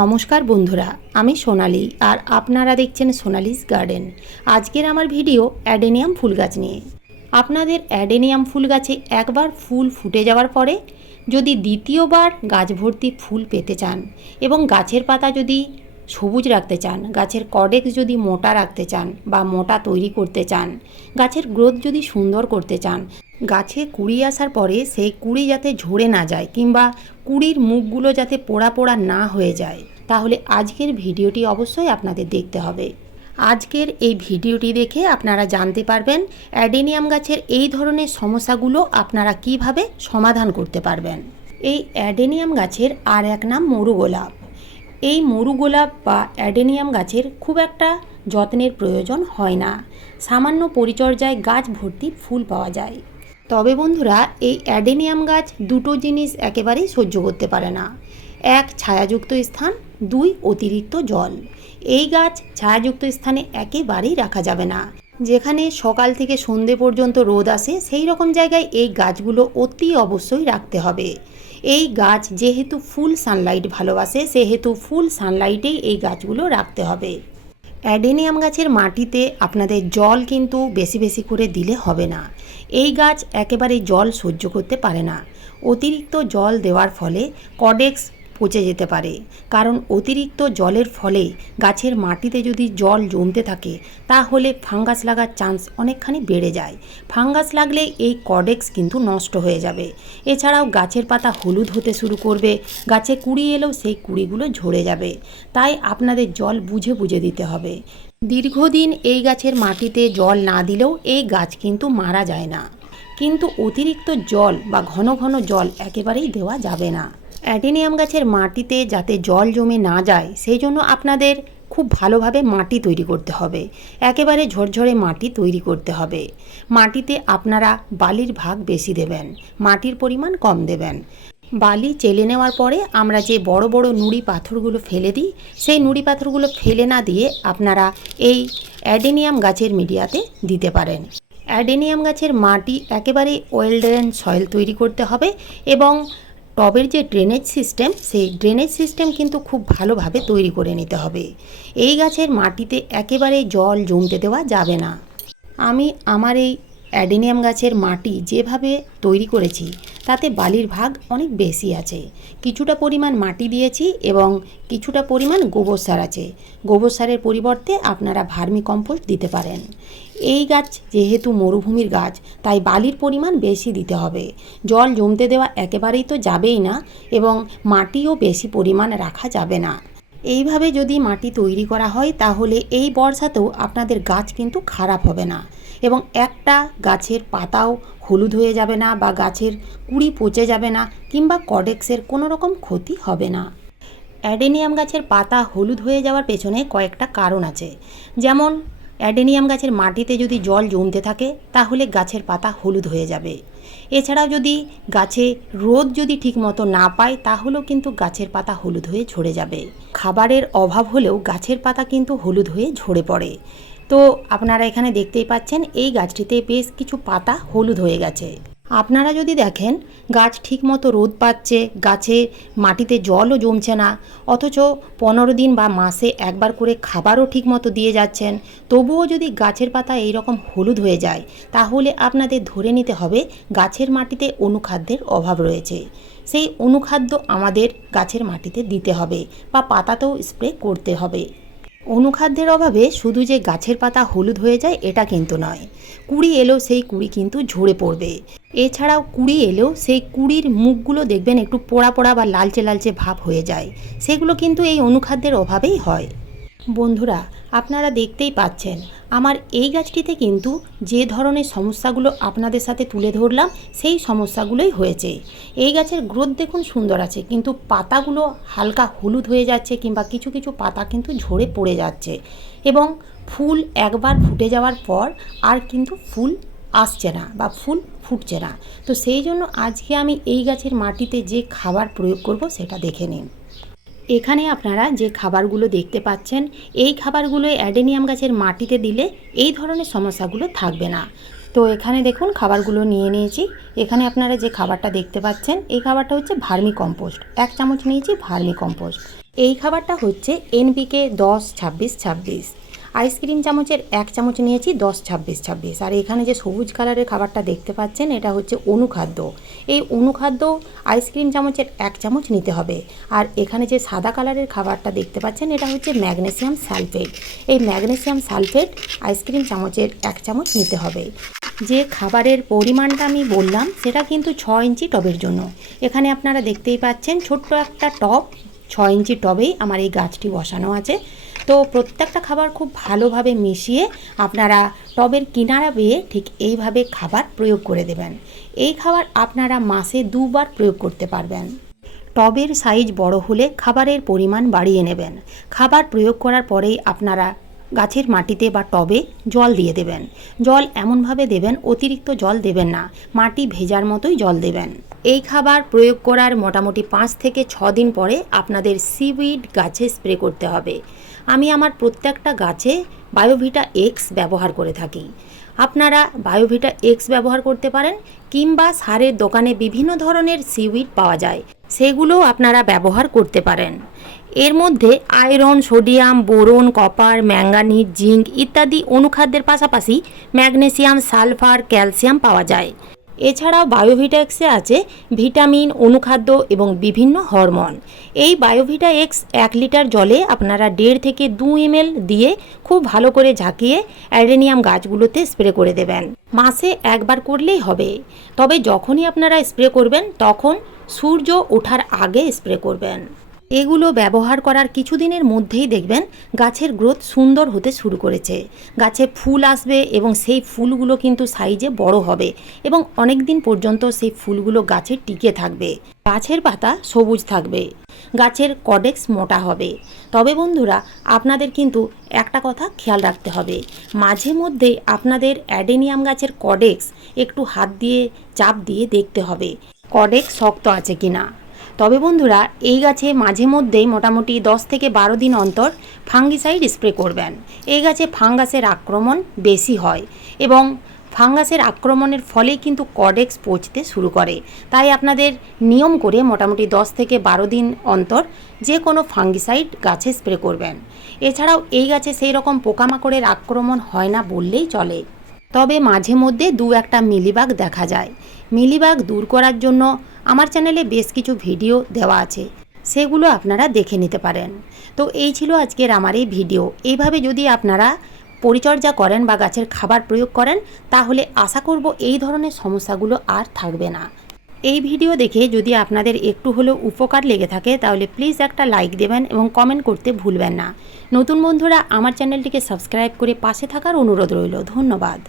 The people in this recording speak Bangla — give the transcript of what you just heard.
নমস্কার বন্ধুরা, আমি সোনালি আর আপনারা দেখছেন সোনালিস গার্ডেন। আজকের আমার ভিডিও অ্যাডেনিয়াম ফুল গাছ নিয়ে। আপনাদের অ্যাডেনিয়াম ফুল গাছে একবার ফুল ফুটে যাওয়ার পরে যদি দ্বিতীয়বার গাছ ভর্তি ফুল পেতে চান এবং গাছের পাতা যদি সবুজ রাখতে চান, গাছের কডেক্স যদি মোটা রাখতে চান বা মোটা তৈরি করতে চান, গাছের গ্রোথ যদি সুন্দর করতে চান, গাছে কুড়ি আসার পরে সেই কুড়ি যাতে ঝরে না যায় কিংবা কুড়ির মুখগুলো যাতে পোড়া পোড়া না হয়ে যায়, তাহলে আজকের ভিডিওটি অবশ্যই আপনাদের দেখতে হবে। আজকের এই ভিডিওটি দেখে আপনারা জানতে পারবেন অ্যাডেনিয়াম গাছের এই ধরনের সমস্যাগুলো আপনারা কীভাবে সমাধান করতে পারবেন। এই অ্যাডেনিয়াম গাছের আর এক নাম মরু গোলাপ এই মরু গোলাপ বা অ্যাডেনিয়াম গাছের খুব একটা যত্নের প্রয়োজন হয় না। সামান্য পরিচর্যায় গাছ ভর্তি ফুল পাওয়া যায়। তবে বন্ধুরা, এই অ্যাডেনিয়াম গাছ দুটো জিনিস একেবারেই সহ্য করতে পারে না। এক, ছায়াযুক্ত স্থান, দুই, অতিরিক্ত জল। এই গাছ ছায়াযুক্ত স্থানে একেবারেই রাখা যাবে না। যেখানে সকাল থেকে সন্ধে পর্যন্ত রোদ আসে, সেই রকম জায়গায় এই গাছগুলো অতি অবশ্যই রাখতে হবে। এই গাছ যেহেতু ফুল সানলাইট ভালোবাসে, সেহেতু ফুল সানলাইটেই এই গাছগুলো রাখতে হবে। অ্যাডেনিয়াম গাছের মাটিতে আপনাদের জল কিন্তু বেশি বেশি করে দিলে হবে না। এই গাছ একেবারে জল সহ্য করতে পারে না। অতিরিক্ত জল দেওয়ার ফলে কডেক্স পচে যেতে পারে। কারণ অতিরিক্ত জলের ফলে গাছের মাটিতে যদি জল জমতে থাকে, তাহলে ফাঙ্গাস লাগার চান্স অনেকখানি বেড়ে যায়। ফাঙ্গাস লাগলে এই কডেক্স কিন্তু নষ্ট হয়ে যাবে। এছাড়াও গাছের পাতা হলুদ হতে শুরু করবে, গাছে কুড়ি এলেও সেই কুড়িগুলো ঝরে যাবে। তাই আপনাদের জল বুঝে বুঝে দিতে হবে। দীর্ঘদিন এই গাছের মাটিতে জল না দিলেও এই গাছ কিন্তু মারা যায় না। কিন্তু অতিরিক্ত জল বা ঘন ঘন জল একেবারেই দেওয়া যাবে না। অ্যাডেনিয়াম গাছের মাটিতে যাতে জল জমে না যায়, সেই জন্য আপনাদের খুব ভালোভাবে মাটি তৈরি করতে হবে। একেবারে ঝরঝরে মাটি তৈরি করতে হবে। মাটিতে আপনারা বালির ভাগ বেশি দেবেন, মাটির পরিমাণ কম দেবেন। বালি চেলে নেওয়ার পরে আমরা যে বড় বড় নুড়ি পাথরগুলো ফেলে দিই, সেই নুড়ি পাথরগুলো ফেলে না দিয়ে আপনারা এই অ্যাডেনিয়াম গাছের মিডিয়াতে দিতে পারেন। অ্যাডেনিয়াম গাছের মাটি একেবারে ওয়েল ড্রেন সয়েল তৈরি করতে হবে এবং টবের যে ড্রেনেজ সিস্টেম সেই ড্রেনেজ সিস্টেম কিন্তু খুব ভালোভাবে তৈরি করে নিতে হবে। এই গাছের মাটিতে একেবারে জল জমতে দেওয়া যাবে না। আমি আমার এই অ্যাডিনিয়াম গাছের মাটি যেভাবে তৈরি করেছি তাতে বালির ভাগ অনেক বেশি আছে। কিছুটা পরিমাণ মাটি দিয়েছি এবং কিছুটা পরিমাণ গোবর সার আছে। গোবর সারের পরিবর্তে আপনারা ভার্মি কম্পোস্ট দিতে পারেন। এই গাছ যেহেতু মরুভূমির গাছ, তাই বালির পরিমাণ বেশি দিতে হবে। জল জমতে দেওয়া একেবারেই তো যাবেই না এবং মাটিও বেশি পরিমাণ রাখা যাবে না। এইভাবে যদি মাটি তৈরি করা হয়, তাহলে এই বর্ষাতেও আপনাদের গাছ কিন্তু খারাপ হবে না। এবং একটা গাছের পাতাও হলুদ হয়ে যাবে না বা গাছের কুড়ি পচে যাবে না কিংবা কডেক্সের কোনো রকম ক্ষতি হবে না। অ্যাডেনিয়াম গাছের পাতা হলুদ হয়ে যাওয়ার পেছনে কয়েকটা কারণ আছে। যেমন, অ্যাডেনিয়াম গাছের মাটিতে যদি জল জমতে থাকে, তাহলে গাছের পাতা হলুদ হয়ে যাবে। এছাড়াও যদি গাছে রোদ যদি ঠিকমতো না পায়, তাহলেও কিন্তু গাছের পাতা হলুদ হয়ে ঝরে যাবে। খাবারের অভাব হলেও গাছের পাতা কিন্তু হলুদ হয়ে ঝরে পড়ে। তো আপনারা এখানে দেখতেই পাচ্ছেন, এই গাছটিতে বেশ কিছু পাতা হলুদ হয়ে গেছে। আপনারা যদি দেখেন, গাছ ঠিকমতো রোদ পাচ্ছে, গাছে মাটিতে জলও জমছে না, অথচ পনেরো দিন বা মাসে একবার করে খাবারও ঠিকমতো দিয়ে যাচ্ছেন, তবুও যদি গাছের পাতা এই রকম হলুদ হয়ে যায়, তাহলে আপনাদের ধরে নিতে হবে গাছের মাটিতে অনুখাদ্যের অভাব রয়েছে। সেই অনুখাদ্য আমাদের গাছের মাটিতে দিতে হবে বা পাতাতেও স্প্রে করতে হবে। অনুখাদ্যের অভাবে শুধু যে গাছের পাতা হলুদ হয়ে যায়, এটা কিন্তু নয়। কুড়ি এলেও সেই কুড়ি কিন্তু ঝরে পড়বে। এছাড়াও কুড়ি এলেও সেই কুড়ির মুখগুলো দেখবেন একটু পোড়া পোড়া বা লালচে লালচে ভাব হয়ে যায়। সেগুলো কিন্তু এই অনুখাদ্যের অভাবেই হয়। বন্ধুরা, আপনারা দেখতেই পাচ্ছেন আমার এই গাছটিতে কিন্তু যে ধরনের সমস্যাগুলো আপনাদের সাথে তুলে ধরলাম, সেই সমস্যাগুলোই হয়েছে। এই গাছের গ্রোথ দেখুন সুন্দর আছে, কিন্তু পাতাগুলো হালকা হলুদ হয়ে যাচ্ছে কিংবা কিছু কিছু পাতা কিন্তু ঝরে পড়ে যাচ্ছে। এবং ফুল একবার ফুটে যাওয়ার পর আর কিন্তু ফুল আসছে না বা ফুল ফুটছে না। তো সেই জন্য আজকে আমি এই গাছের মাটিতে যে খাবার প্রয়োগ করব সেটা দেখে নিন। এখানে আপনারা যে খাবারগুলো দেখতে পাচ্ছেন, এই খাবারগুলো অ্যাডেনিয়াম গাছের মাটিতে দিলে এই ধরনের সমস্যাগুলো থাকবে না। তো এখানে দেখুন, খাবারগুলো নিয়ে নিয়েছি। এখানে আপনারা যে খাবারটা দেখতে পাচ্ছেন, এই খাবারটা হচ্ছে ভার্মি কম্পোস্ট। এক চামচ নিয়েছি ভার্মি কম্পোস্ট। এই খাবারটা হচ্ছে এনপিকে দশ ছাব্বিশ ছাব্বিশ। আইসক্রিম চামচের এক চামচ নিয়েছি, দশ, ছাব্বিশ ছাব্বিশ। আর এখানে যে সবুজ কালারের খাবারটা দেখতে পাচ্ছেন, এটা হচ্ছে অনুখাদ্য। এই অনুখাদ্য আইসক্রিম চামচের এক চামচ নিতে হবে। আর এখানে যে সাদা কালারের খাবারটা দেখতে পাচ্ছেন, এটা হচ্ছে ম্যাগনেসিয়াম সালফেট। এই ম্যাগনেসিয়াম সালফেট আইসক্রিম চামচের এক চামচ নিতে হবে। যে খাবারের পরিমাণটা আমি বললাম, সেটা কিন্তু ছ ইঞ্চি টবের জন্য। এখানে আপনারা দেখতেই পাচ্ছেন, ছোট্ট একটা টব ছ ইঞ্চি টবেই আমার এই গাছটি বসানো আছে। তো প্রত্যেকটা খাবার খুব ভালোভাবে মিশিয়ে আপনারা টবের কিনারা বেয়ে ঠিক এইভাবে খাবার প্রয়োগ করে দেবেন। এই খাবার আপনারা মাসে দুবার প্রয়োগ করতে পারবেন। টবের সাইজ বড় হলে খাবারের পরিমাণ বাড়িয়ে নেবেন। খাবার প্রয়োগ করার পরেই আপনারা গাছের মাটিতে বা টবে জল দিয়ে দেবেন। জল এমনভাবে দেবেন, অতিরিক্ত জল দেবেন না। মাটি ভেজার মতোই জল দেবেন। এই খাবার প্রয়োগ করার মোটামুটি পাঁচ থেকে ছ দিন পরে আপনাদের সিউইড গাছে স্প্রে করতে হবে। আমি আমার প্রত্যেকটা গাছে বায়োভিটা এক্স ব্যবহার করে থাকি। আপনারা বায়োভিটা এক্স ব্যবহার করতে পারেন কিংবা সারের দোকানে বিভিন্ন ধরনের সিউইড পাওয়া যায়। সেগুলো আপনারা ব্যবহার করতে পারেন। এর মধ্যে iron, sodium, boron, copper, manganese, zinc ইত্যাদি অনুখাদ্যের পাশাপাশি ম্যাগনেসিয়াম, সালফার, ক্যালসিয়াম পাওয়া যায়। এছাড়াও বায়োভিটা এক্সে আছে ভিটামিন, অনুখাদ্য এবং বিভিন্ন হরমোন। এই বায়োভিটা এক্স এক লিটার জলে আপনারা দেড় থেকে দু এমএল দিয়ে খুব ভালো করে ঝাঁকিয়ে অ্যাডেনিয়াম গাছগুলোতে স্প্রে করে দেবেন। মাসে একবার করলেই হবে। তবে যখনই আপনারা স্প্রে করবেন, তখন সূর্য ওঠার আগে স্প্রে করবেন। এগুলো ব্যবহার করার কিছুদিনের মধ্যেই দেখবেন গাছের গ্রোথ সুন্দর হতে শুরু করেছে। গাছে ফুল আসবে এবং সেই ফুলগুলো কিন্তু সাইজে বড় হবে এবং অনেক দিন পর্যন্ত সেই ফুলগুলো গাছে টিকে থাকবে। গাছের পাতা সবুজ থাকবে। গাছের কডেক্স মোটা হবে। তবে বন্ধুরা, আপনাদের কিন্তু একটা কথা খেয়াল রাখতে হবে। মাঝে মধ্যে আপনাদের অ্যাডেনিয়াম গাছের কডেক্স একটু হাত দিয়ে, চাপ দিয়ে দেখতে হবে। কডেক্স শক্ত আছে কিনা। তবে বন্ধুরা, এই গাছে মাঝে মধ্যেই মোটামুটি দশ থেকে বারো দিন অন্তর ফাঙ্গিসাইড স্প্রে করবেন। এই গাছে ফাঙ্গাসের আক্রমণ বেশি হয় এবং ফাঙ্গাসের আক্রমণের ফলে কিন্তু কডেক্স পচতে শুরু করে। তাই আপনাদের নিয়ম করে মোটামুটি দশ থেকে বারো দিন অন্তর যে কোনো ফাঙ্গিসাইড গাছে স্প্রে করবেন। এছাড়াও এই গাছে সেই রকম পোকামাকড়ের আক্রমণ হয় না বললেই চলে। তবে মাঝে মধ্যে দু একটা মিলিবাগ দেখা যায়। মিলিবাগ দূর করার জন্য আমার চ্যানেলে বেশ কিছু ভিডিও দেওয়া আছে। সেগুলো আপনারা দেখে নিতে পারেন। তো এই ছিল আজকের আমার এই ভিডিও। এইভাবে যদি আপনারা পরিচর্যা করেন বা গাছের খাবার প্রয়োগ করেন, তাহলে আশা করব এই ধরনের সমস্যাগুলো আর থাকবে না। এই ভিডিও দেখে যদি আপনাদের একটু হলেও উপকার লেগে থাকে, তাহলে প্লিজ একটা লাইক দেবেন এবং কমেন্ট করতে ভুলবেন না। নতুন বন্ধুরা, আমার চ্যানেলটিকে সাবস্ক্রাইব করে পাশে থাকার অনুরোধ রইল। ধন্যবাদ।